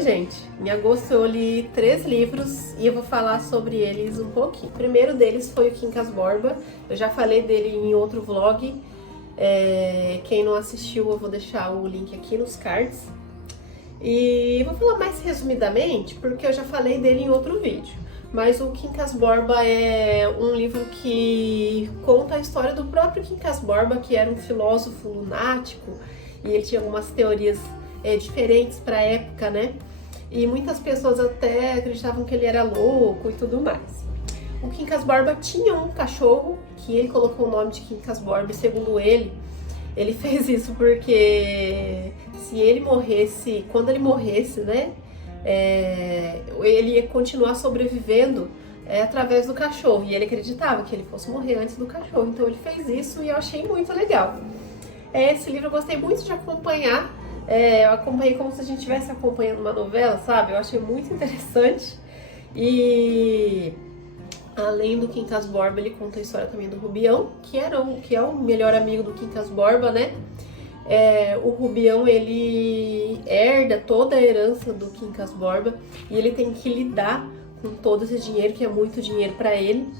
Oi, gente! Em agosto eu li 3 livros e eu vou falar sobre eles um pouquinho. O primeiro deles foi o Quincas Borba. Eu já falei dele em outro vlog. Quem não assistiu, eu vou deixar o link aqui nos cards. E vou falar mais resumidamente, porque eu já falei dele em outro vídeo. Mas o Quincas Borba é um livro que conta a história do próprio Quincas Borba, que era um filósofo lunático, e ele tinha algumas teorias diferentes para a época, né? E muitas pessoas até acreditavam que ele era louco e tudo mais. O Quincas Borba tinha um cachorro que ele colocou o nome de Quincas Borba, e segundo ele fez isso porque se ele morresse, quando ele morresse, né, ele ia continuar sobrevivendo através do cachorro, e ele acreditava que ele fosse morrer antes do cachorro, então ele fez isso e eu achei muito legal. Esse livro eu gostei muito de acompanhar. Eu acompanhei como se a gente estivesse acompanhando uma novela, sabe? Eu achei muito interessante. E além do Quincas Borba, ele conta a história também do Rubião, que é o melhor amigo do Quincas Borba, né? O Rubião, ele herda toda a herança do Quincas Borba e ele tem que lidar com todo esse dinheiro, que é muito dinheiro para ele.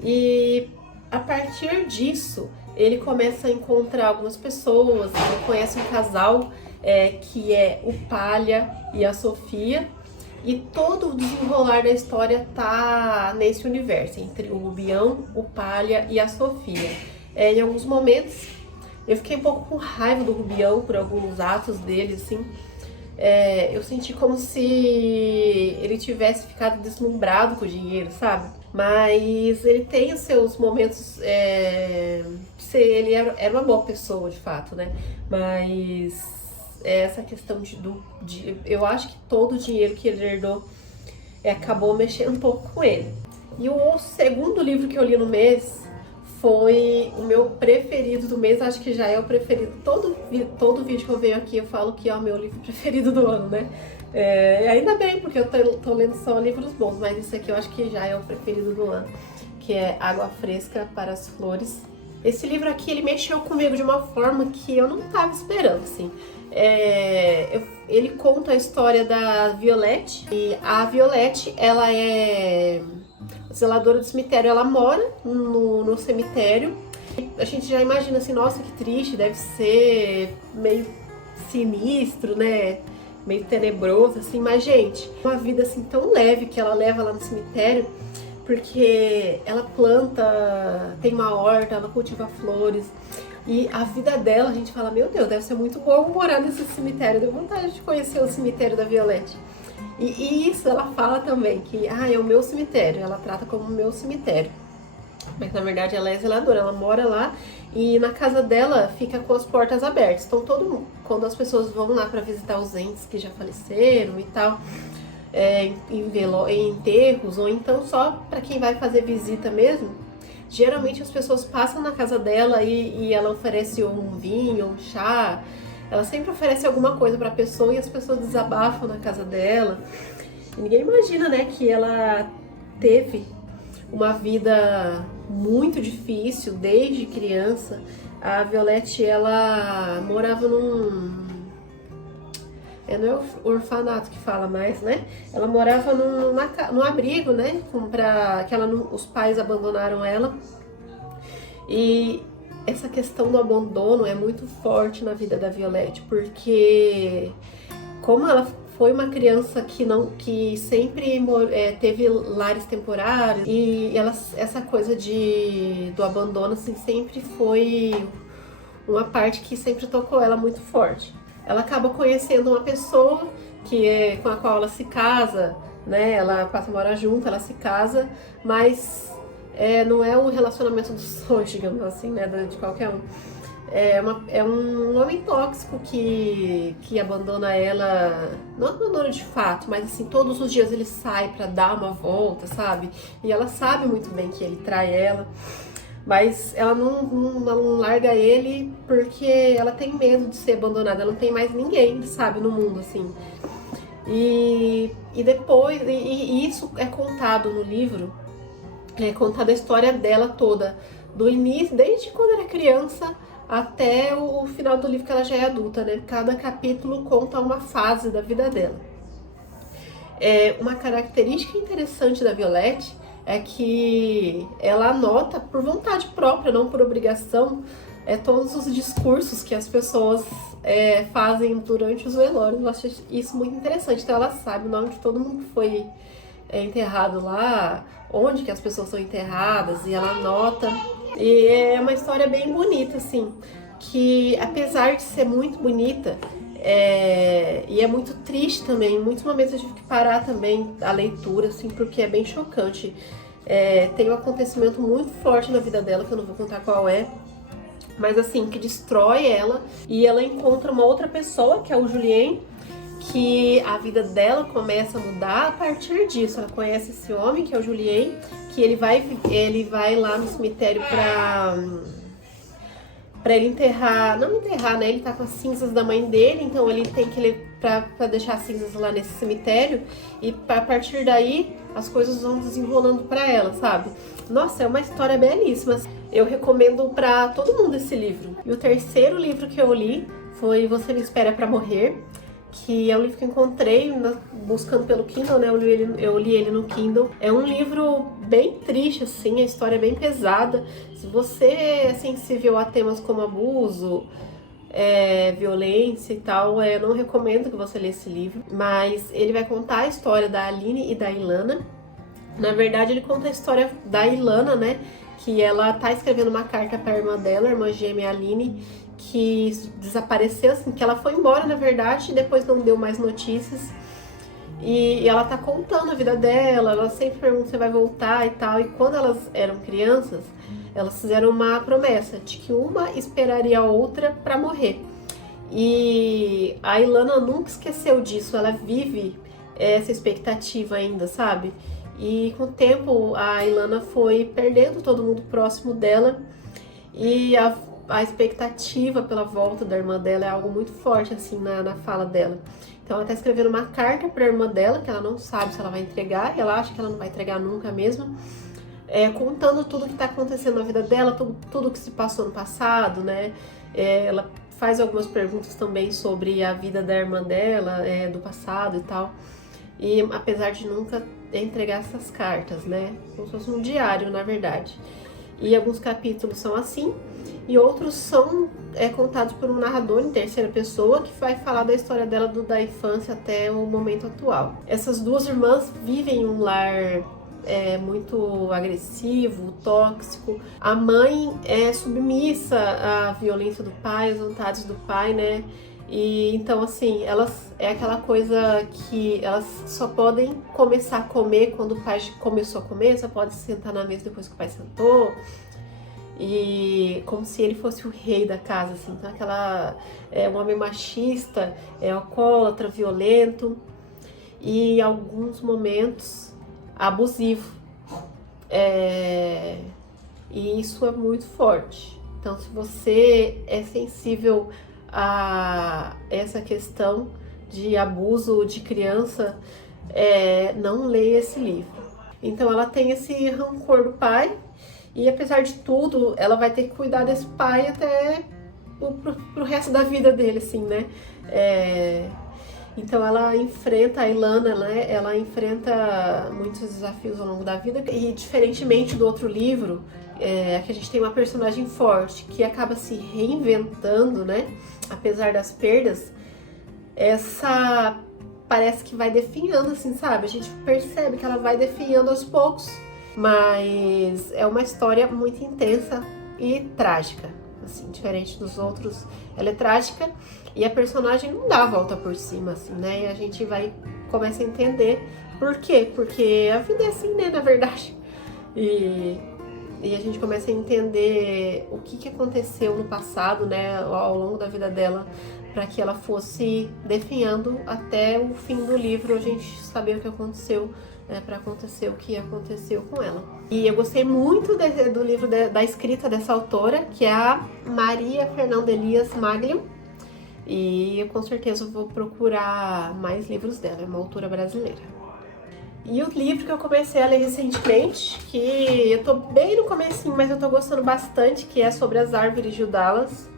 E a partir disso, ele começa a encontrar algumas pessoas, ele conhece um casal que é o Palha e a Sofia, e todo o desenrolar da história tá nesse universo, entre o Rubião, o Palha e a Sofia. Em alguns momentos, eu fiquei um pouco com raiva do Rubião por alguns atos dele, assim. Eu senti como se ele tivesse ficado deslumbrado com o dinheiro, sabe? Mas ele tem os seus momentos, ele era uma boa pessoa, de fato, né? Mas essa questão eu acho que todo o dinheiro que ele herdou acabou mexendo um pouco com ele. E o segundo livro que eu li no mês foi o meu preferido do mês, acho que já é o preferido. Todo vídeo que eu venho aqui eu falo que é o meu livro preferido do ano, né? Ainda bem, porque eu tô lendo só livros bons, mas esse aqui eu acho que já é o preferido do ano, que é Água Fresca para as Flores. Esse livro aqui, ele mexeu comigo de uma forma que eu não estava esperando, assim. Ele conta a história da Violette, e a Violette, ela é zeladora do cemitério, ela mora no cemitério. A gente já imagina assim, nossa, que triste, deve ser meio sinistro, né? Meio tenebroso, assim, mas, gente, uma vida assim tão leve que ela leva lá no cemitério, porque ela planta, tem uma horta, ela cultiva flores, e a vida dela, a gente fala, meu Deus, deve ser muito bom morar nesse cemitério, deu vontade de conhecer o cemitério da Violette. E isso ela fala também, que é o meu cemitério, ela trata como o meu cemitério. Mas na verdade ela é zeladora, ela mora lá e na casa dela fica com as portas abertas. Então quando as pessoas vão lá para visitar os entes que já faleceram e tal, em enterros, ou então só para quem vai fazer visita mesmo, geralmente as pessoas passam na casa dela e ela oferece um vinho, um chá. Ela sempre oferece alguma coisa para a pessoa e as pessoas desabafam na casa dela. E ninguém imagina, né, que ela teve uma vida muito difícil desde criança. A Violette, ela morava não é orfanato que fala mais, né? Ela morava num abrigo, né? Os pais abandonaram ela. E essa questão do abandono é muito forte na vida da Violette, porque como ela foi uma criança que sempre teve lares temporários, e essa coisa do abandono assim, sempre foi uma parte que sempre tocou ela muito forte. Ela acaba conhecendo uma pessoa com a qual ela se casa, né? Ela passa a morar junto, ela se casa, mas não é um relacionamento dos sonhos, digamos assim, né? De qualquer um. É um homem tóxico que abandona ela, não abandona de fato, mas assim, todos os dias ele sai pra dar uma volta, sabe? E ela sabe muito bem que ele trai ela, mas ela não larga ele porque ela tem medo de ser abandonada, ela não tem mais ninguém, sabe, no mundo, assim. E depois, isso é contado no livro, contada a história dela toda, do início, desde quando era criança até o final do livro, que ela já é adulta, né? Cada capítulo conta uma fase da vida dela. Uma característica interessante da Violette é que ela anota por vontade própria, não por obrigação, todos os discursos que as pessoas fazem durante os velórios. Eu acho isso muito interessante. Então ela sabe o nome de todo mundo que foi enterrado lá, onde que as pessoas são enterradas, e ela anota. E é uma história bem bonita, assim, que apesar de ser muito bonita, e é muito triste também, em muitos momentos eu tive que parar também a leitura, assim, porque é bem chocante. Tem um acontecimento muito forte na vida dela, que eu não vou contar qual é, mas assim, que destrói ela, e ela encontra uma outra pessoa, que é o Julien, que a vida dela começa a mudar a partir disso. Ela conhece esse homem, que é o Julien, que ele vai lá no cemitério pra ele enterrar, não enterrar, né? Ele tá com as cinzas da mãe dele, então ele tem que ir pra deixar as cinzas lá nesse cemitério, e a partir daí as coisas vão desenrolando pra ela, sabe? Nossa, é uma história belíssima. Eu recomendo pra todo mundo esse livro. E o terceiro livro que eu li foi Você Me Espera Pra Morrer, que é um livro que eu encontrei buscando pelo Kindle, né? Eu li ele no Kindle. É um livro bem triste, assim, a história é bem pesada. Se você é sensível a temas como abuso, violência e tal, eu não recomendo que você lê esse livro. Mas ele vai contar a história da Aline e da Ilana. Na verdade, ele conta a história da Ilana, né? Que ela tá escrevendo uma carta para a irmã dela, a irmã gêmea Aline, que desapareceu, assim, que ela foi embora, na verdade, e depois não deu mais notícias. E ela tá contando a vida dela, ela sempre pergunta se vai voltar e tal. E quando elas eram crianças, elas fizeram uma promessa de que uma esperaria a outra para morrer. E a Ilana nunca esqueceu disso, ela vive essa expectativa ainda, sabe? E com o tempo a Ilana foi perdendo todo mundo próximo dela, e a expectativa pela volta da irmã dela é algo muito forte, assim, na fala dela. Então ela tá escrevendo uma carta pra irmã dela, que ela não sabe se ela vai entregar, e ela acha que ela não vai entregar nunca mesmo, contando tudo que tá acontecendo na vida dela, tudo que se passou no passado, né? Ela faz algumas perguntas também sobre a vida da irmã dela, do passado e tal. E apesar de nunca entregar essas cartas, né? Como se fosse um diário, na verdade. E alguns capítulos são assim, e outros são contados por um narrador em terceira pessoa, que vai falar da história dela da infância até o momento atual. Essas duas irmãs vivem em um lar muito agressivo, tóxico. A mãe é submissa à violência do pai, às vontades do pai, né? E então, assim, elas aquela coisa que elas só podem começar a comer quando o pai começou a comer, só pode sentar na mesa depois que o pai sentou. E como se ele fosse o rei da casa, assim. Então, um homem machista, alcoólatra, violento, e em alguns momentos abusivo. E isso é muito forte. Então, se você é sensível a essa questão de abuso de criança, não leia esse livro. Então ela tem esse rancor do pai, e apesar de tudo, ela vai ter que cuidar desse pai até pro resto da vida dele, assim, né? Então ela enfrenta a Ilana, né? Ela enfrenta muitos desafios ao longo da vida, e diferentemente do outro livro, que a gente tem uma personagem forte que acaba se reinventando, né? Apesar das perdas, essa parece que vai definhando, assim, sabe? A gente percebe que ela vai definhando aos poucos, mas é uma história muito intensa e trágica, assim, diferente dos outros. Ela é trágica e a personagem não dá a volta por cima, assim, né? E a gente começa a entender por quê, porque a vida é assim, né, na verdade. E a gente começa a entender o que aconteceu no passado, né, ao longo da vida dela, para que ela fosse definhando até o fim do livro, a gente saber o que aconteceu, né, para acontecer o que aconteceu com ela. E eu gostei muito do livro da escrita dessa autora, que é a Maria Fernanda Elias Maglium, e eu com certeza vou procurar mais livros dela, é uma autora brasileira. E o livro que eu comecei a ler recentemente, que eu tô bem no comecinho, mas eu tô gostando bastante, que é sobre as árvores de Dallas.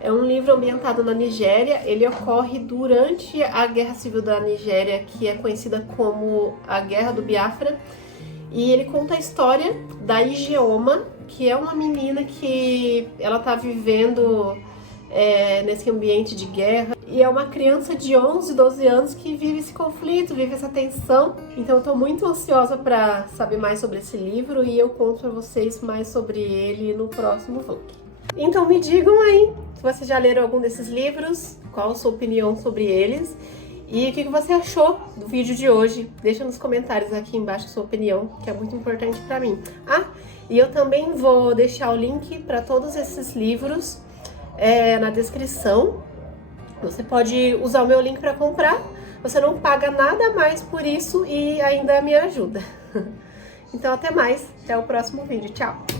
É um livro ambientado na Nigéria. Ele ocorre durante a Guerra Civil da Nigéria, que é conhecida como a Guerra do Biafra. E ele conta a história da Ijeoma, que é uma menina que ela tá vivendo nesse ambiente de guerra. E é uma criança de 11, 12 anos que vive esse conflito, vive essa tensão. Então eu tô muito ansiosa para saber mais sobre esse livro e eu conto para vocês mais sobre ele no próximo vlog. Então me digam aí se vocês já leram algum desses livros, qual a sua opinião sobre eles e o que você achou do vídeo de hoje. Deixa nos comentários aqui embaixo a sua opinião, que é muito importante para mim. E eu também vou deixar o link para todos esses livros na descrição. Você pode usar o meu link para comprar, você não paga nada mais por isso e ainda me ajuda. Então até mais, até o próximo vídeo, tchau!